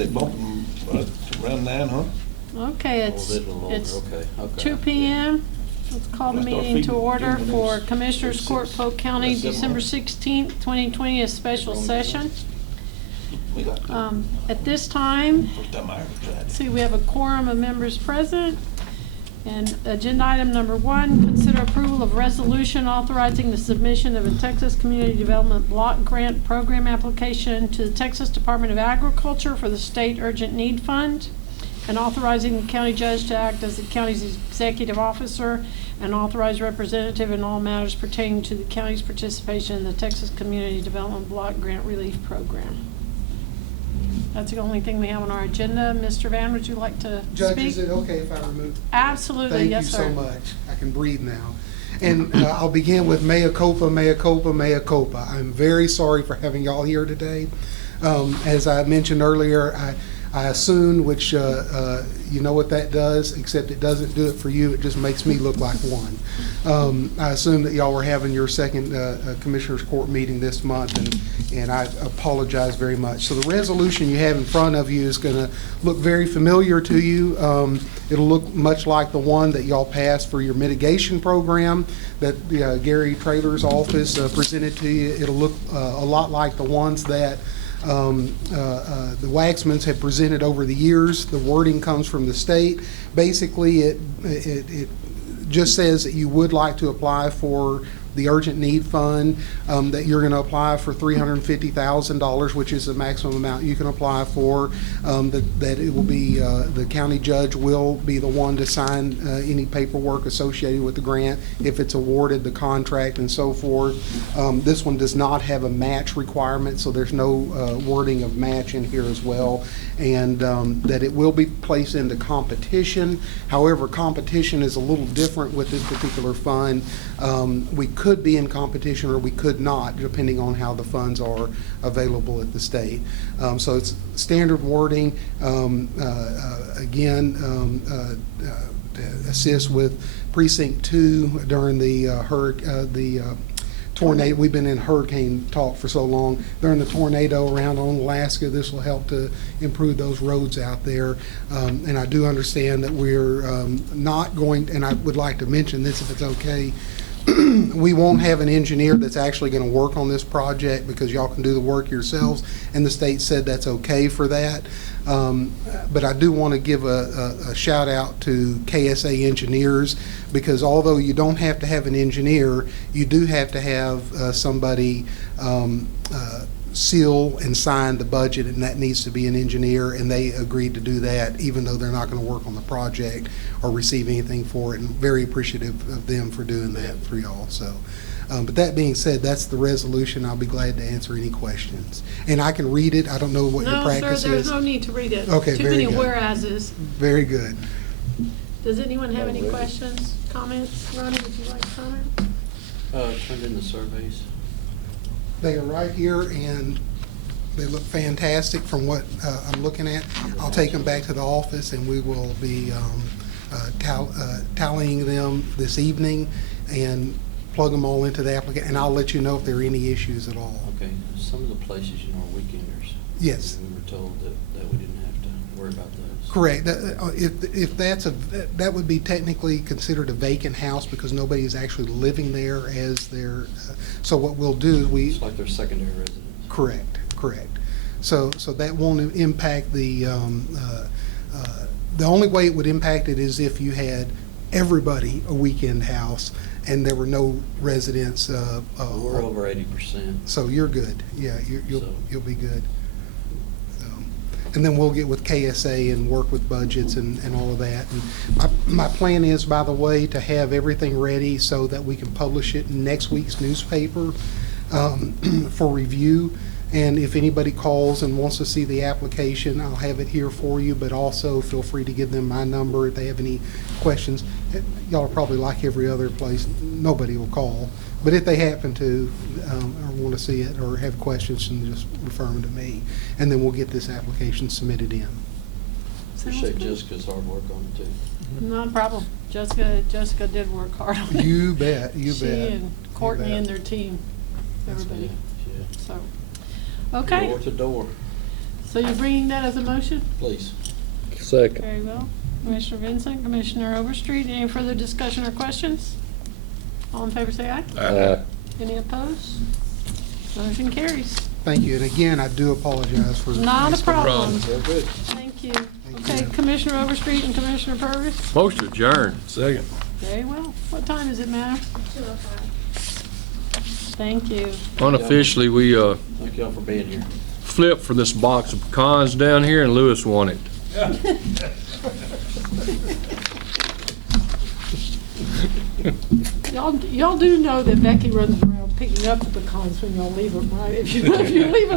they bump them around 9, huh? Okay, it's Okay. 2 p.m. Let's call the meeting to order for Commissioners Court, Polk County, December 16th, 2020, a special session. At this time, see, we have a quorum of members present. And agenda item number 1, consider approval of resolution authorizing the submission of a Texas Community Development Block Grant Program application to the Texas Department of Agriculture for the State Urgent Need Fund, and authorizing the county judge to act as the county's executive officer and authorized representative in all matters pertaining to the county's participation in the Texas Community Development Block Grant Relief Program. That's the only thing we have on our agenda. Mr. Van, would you like to Judge, speak? is it okay if I remove? Absolutely, yes, sir. Thank you so much. I can breathe now. And I'll begin with mea culpa, mea culpa, mea culpa. I'm very sorry for having y'all here today. As I mentioned earlier, I assumed, which you know what that does, except it doesn't do it for you. It just makes me look like one. I assume that y'all were having your second Commissioners Court meeting this month, and I apologize very much. So the resolution you have in front of you is going to look very familiar to you. It'll look much like the one that y'all passed for your mitigation program that Gary Traylor's office presented to you. It'll look a lot like the ones that the Waxmans have presented over the years. The wording comes from the state. Basically, it just says that you would like to apply for the urgent need fund, that you're going to apply for $350,000, which is the maximum amount you can apply for, that it will be, the county judge will be the one to sign any paperwork associated with the grant if it's awarded, the contract and so forth. This one does not have a match requirement, so there's no wording of match in here as well, and that it will be placed into competition. However, competition is a little different with this particular fund. We could be in competition or we could not, depending on how the funds are available at the state. So it's standard wording, again, to assist with Precinct 2 during the tornado. We've been in hurricane talk for so long. During the tornado around on Alaska, this will help to improve those roads out there. And I do understand that we're not going, and I would like to mention this if it's okay, we won't have an engineer that's actually going to work on this project because y'all can do the work yourselves, and the state said that's okay for that. But I do want to give a shout out to KSA engineers, because although you don't have to have an engineer, you do have to have somebody seal and sign the budget, and that needs to be an engineer, and they agreed to do that even though they're not going to work on the project or receive anything for it, and very appreciative of them for doing that for y'all. So but that being said, that's the resolution. I'll be glad to answer any questions, and I can read it. I don't know what your practice is. No, sir, there's no need to read it. Okay, Too very many good. whereases. Very good. Does anyone have any questions, comments? Ronnie, would you like to comment? Turned in the surveys. They are right here, and they look fantastic from what I'm looking at. I'll take them back to the office, and we will be tallying them this evening and plug them all into the application, and I'll let you know if there are any issues at all. Okay, some of the places, you know, are weekenders. Yes. We were told that we didn't have to worry about those. Correct. If that's that would be technically considered a vacant house because nobody is actually living there as their. So what we'll do is It's like their secondary residence. Correct. So that won't impact the only way it would impact it is if you had everybody a weekend house and there were no residents. We're over 80%. So you're good. Yeah, you'll be good. So, and then we'll get with KSA and work with budgets and all of that. And my plan is, by the way, to have everything ready so that we can publish it in next week's newspaper for review. And if anybody calls and wants to see the application, I'll have it here for you, but also feel free to give them my number if they have any questions. Y'all are probably like every other place, nobody will call. But if they happen to or want to see it or have questions, then just refer them to me. And then we'll get this application submitted in. Appreciate Jessica's hard work on it too. No problem. Jessica did work hard on it. You bet, you bet. She and Courtney and their team, everybody. So, okay. Door to door. So you're bringing that as a motion? Please. Second. Very well. Commissioner Vincent, Commissioner Overstreet, any further discussion or questions? All in favor say aye. Any opposed? Motion carries. Thank you. And again, I do apologize for the. Not a problem. Very good. Thank you. Okay, Commissioner Overstreet and Commissioner Purvis? Motion adjourned. Second. Very well. What time is it, madam? 2:05. Thank you. Unofficially, we Thank y'all for being here. flipped for this box of pecans down here, and Lewis won it. Y'all do know that Becky runs around picking up the pecans when y'all leave them, right? If you leave them